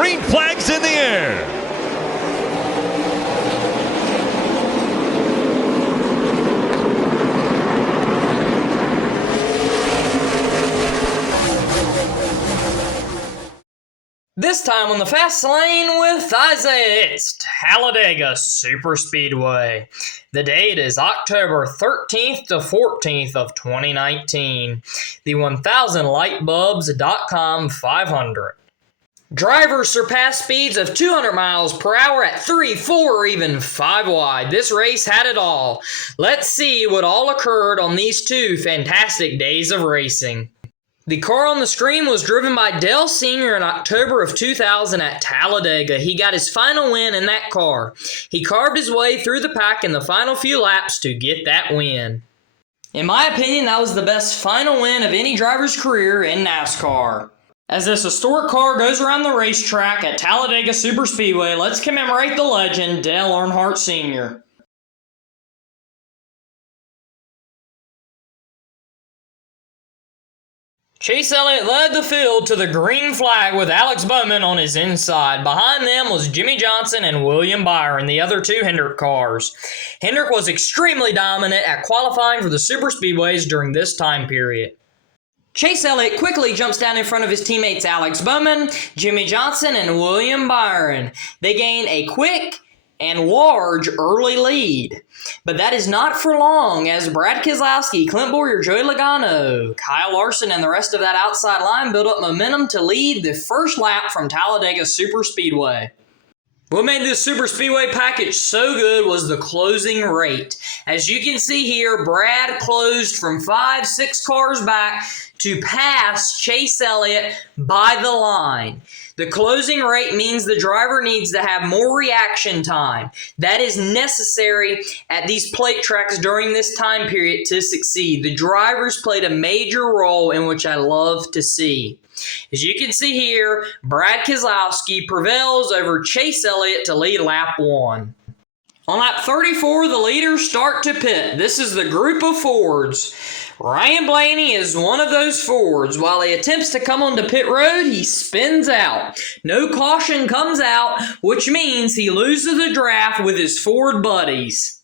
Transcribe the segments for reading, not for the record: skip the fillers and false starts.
Green flag's in the air. This time on the fast lane with Isaiah, it's Talladega Superspeedway. The date is October 13th to 14th of 2019. The 1000lightbulbs.com 500. Drivers surpassed speeds of 200 miles per hour at 3, 4, or even 5 wide. This race had it all. Let's see what all occurred on these two fantastic days of racing. The car on the screen was driven by Dale Sr. in October of 2000 at Talladega. He got his final win in that car. He carved his way through the pack in the final few laps to get that win. In my opinion, that was the best final win of any driver's career in NASCAR. As this historic car goes around the racetrack at Talladega Superspeedway, let's commemorate the legend, Dale Earnhardt Sr. Chase Elliott led the field to the green flag with Alex Bowman on his inside. Behind them was Jimmie Johnson and William Byron, the other two Hendrick cars. Hendrick was extremely dominant at qualifying for the superspeedways during this time period. Chase Elliott quickly jumps down in front of his teammates Alex Bowman, Jimmie Johnson, and William Byron. They gain a quick and large early lead. But that is not for long, as Brad Keselowski, Clint Bowyer, Joey Logano, Kyle Larson, and the rest of that outside line build up momentum to lead the first lap from Talladega Superspeedway. What made this Superspeedway package so good was the closing rate. As you can see here, Brad closed from 5, 6 cars back to pass Chase Elliott by the line. The closing rate means the driver needs to have more reaction time. That is necessary at these plate tracks during this time period to succeed. The drivers played a major role in which I love to see. As you can see here, Brad Keselowski prevails over Chase Elliott to lead lap 1. On lap 34, the leaders start to pit. This is the group of Fords. Ryan Blaney is one of those Fords. While he attempts to come onto pit road, he spins out. No caution comes out, which means he loses the draft with his Ford buddies.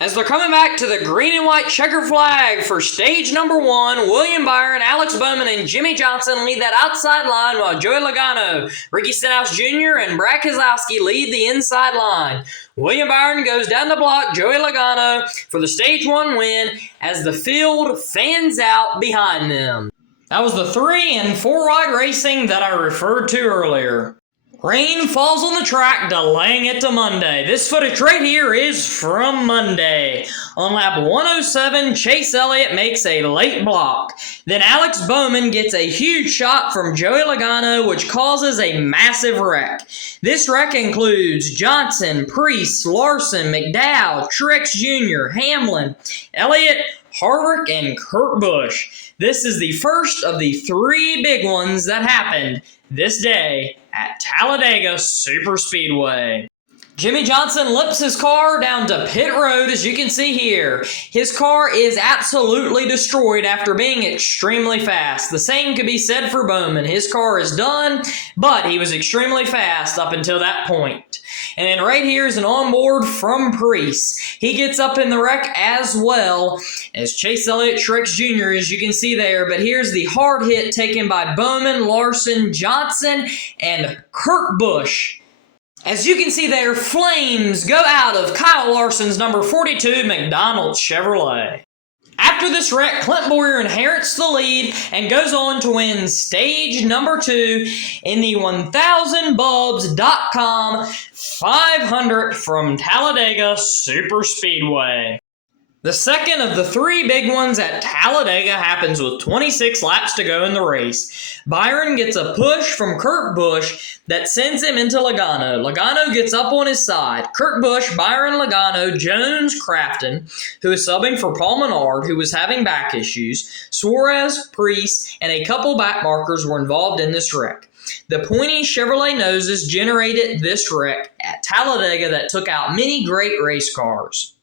As they're coming back to the green and white checker flag for stage number 1, William Byron, Alex Bowman, and Jimmie Johnson lead that outside line while Joey Logano, Ricky Stenhouse Jr., and Brad Keselowski lead the inside line. William Byron goes down the block Joey Logano for the stage 1 win as the field fans out behind them. That was the 3 and 4 wide racing that I referred to earlier. Rain falls on the track, delaying it to Monday. This footage right here is from Monday. On lap 107, Chase Elliott makes a late block. Then Alex Bowman gets a huge shot from Joey Logano, which causes a massive wreck. This wreck includes Johnson, Priest, Larson, McDowell, Truex Jr., Hamlin, Elliott, Harvick, and Kurt Busch. This is the first of the 3 big ones that happened this day at Talladega Superspeedway. Jimmie Johnson lips his car down to pit road, as you can see here. His car is absolutely destroyed after being extremely fast. The same could be said for Bowman. His car is done, but he was extremely fast up until that point. And then right here is an onboard from Priest. He gets up in the wreck as well as Chase Elliott, Truex Jr., as you can see there. But here's the hard hit taken by Bowman, Larson, Johnson, and Kurt Busch. As you can see there, flames go out of Kyle Larson's number 42 McDonald's Chevrolet. After this wreck, Clint Bowyer inherits the lead and goes on to win stage number 2 in the 1000bulbs.com 500 from Talladega Superspeedway. The second of the 3 big ones at Talladega happens with 26 laps to go in the race. Byron gets a push from Kurt Busch that sends him into Logano. Logano gets up on his side. Kurt Busch, Byron, Logano, Jones, Crafton, who is subbing for Paul Menard, who was having back issues, Suarez, Priest, and a couple back markers were involved in this wreck. The pointy Chevrolet noses generated this wreck at Talladega that took out many great race cars.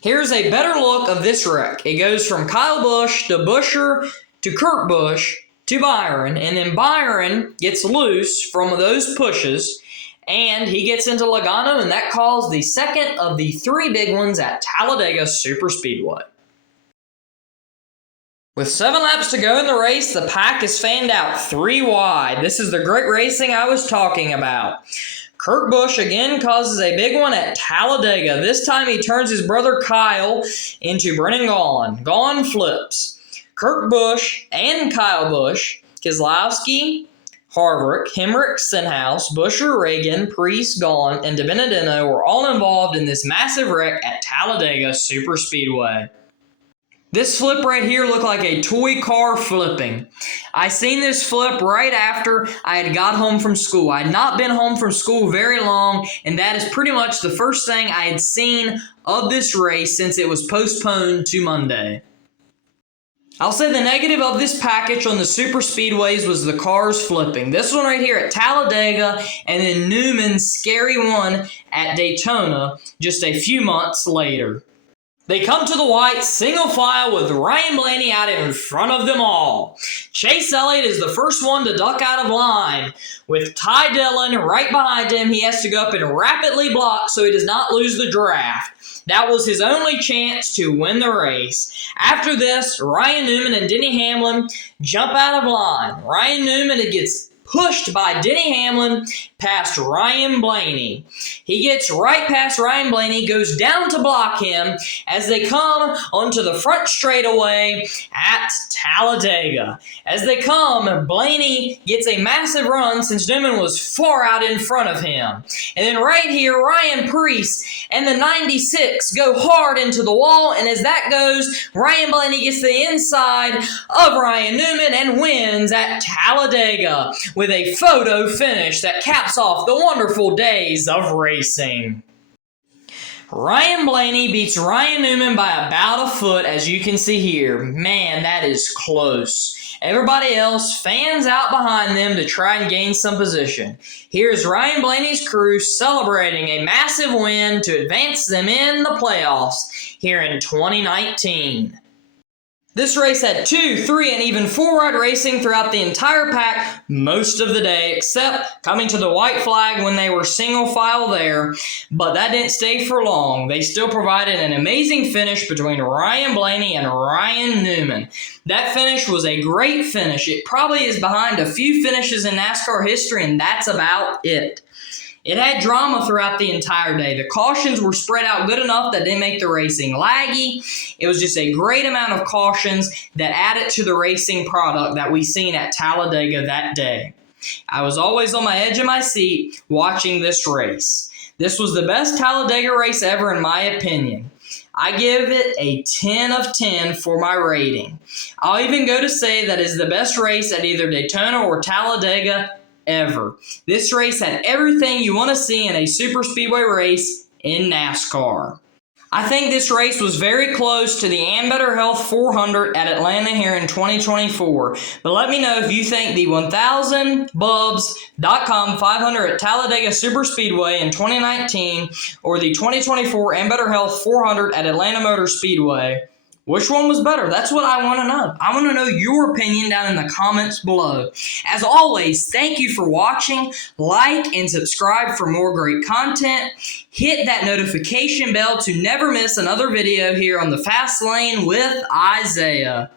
Here's a better look of this wreck. It goes from Kyle Busch to Buescher to Kurt Busch to Byron, and then Byron gets loose from those pushes, and he gets into Logano, and that caused the second of the 3 big ones at Talladega Superspeedway. With 7 laps to go in the race, the pack is fanned out 3 wide. This is the great racing I was talking about. Kurt Busch again causes a big one at Talladega. This time he turns his brother Kyle into Brennan Gaughan. Gaughan flips. Kurt Busch and Kyle Busch, Keselowski, Harvick, Hemrick, Stenhouse, Buescher, Reagan, Priest, Gaughan, and DiBenedetto were all involved in this massive wreck at Talladega Superspeedway. This flip right here looked like a toy car flipping. I seen this flip right after I had got home from school. I had not been home from school very long, and that is pretty much the first thing I had seen of this race since it was postponed to Monday. I'll say the negative of this package on the super speedways was the cars flipping. This one right here at Talladega, and then Newman's scary one at Daytona just a few months later. They come to the white single file with Ryan Blaney out in front of them all. Chase Elliott is the first one to duck out of line. With Ty Dillon right behind him, he has to go up and rapidly block so he does not lose the draft. That was his only chance to win the race. After this, Ryan Newman and Denny Hamlin jump out of line. Ryan Newman gets pushed by Denny Hamlin past Ryan Blaney. He gets right past Ryan Blaney, goes down to block him as they come onto the front straightaway at Talladega. As they come, Blaney gets a massive run since Newman was far out in front of him. And then right here, Ryan Preece and the 96 go hard into the wall, and as that goes, Ryan Blaney gets the inside of Ryan Newman and wins at Talladega with a photo finish that caps off the wonderful days of racing. Ryan Blaney beats Ryan Newman by about a foot, as you can see here. Man, that is close. Everybody else fans out behind them to try and gain some position. Here's Ryan Blaney's crew celebrating a massive win to advance them in the playoffs here in 2019. This race had 2, 3, and even 4-wide racing throughout the entire pack most of the day, except coming to the white flag when they were single file there. But that didn't stay for long. They still provided an amazing finish between Ryan Blaney and Ryan Newman. That finish was a great finish. It probably is behind a few finishes in NASCAR history, and that's about it. It had drama throughout the entire day. The cautions were spread out good enough that didn't make the racing laggy. It was just a great amount of cautions that added to the racing product that we seen at Talladega that day. I was always on my edge of my seat watching this race. This was the best Talladega race ever in my opinion. I give it a 10 of 10 for my rating. I'll even go to say that is the best race at either Daytona or Talladega ever. This race had everything you want to see in a super speedway race in NASCAR. I think this race was very close to the Better Health 400 at Atlanta here in 2024. But let me know if you think the 1000bubs.com 500 at Talladega Superspeedway in 2019 or the 2024 Better Health 400 at Atlanta Motor Speedway. Which one was better? That's what I want to know. I want to know your opinion down in the comments below. As always, thank you for watching. Like and subscribe for more great content. Hit that notification bell to never miss another video here on the Fast Lane with Isaiah.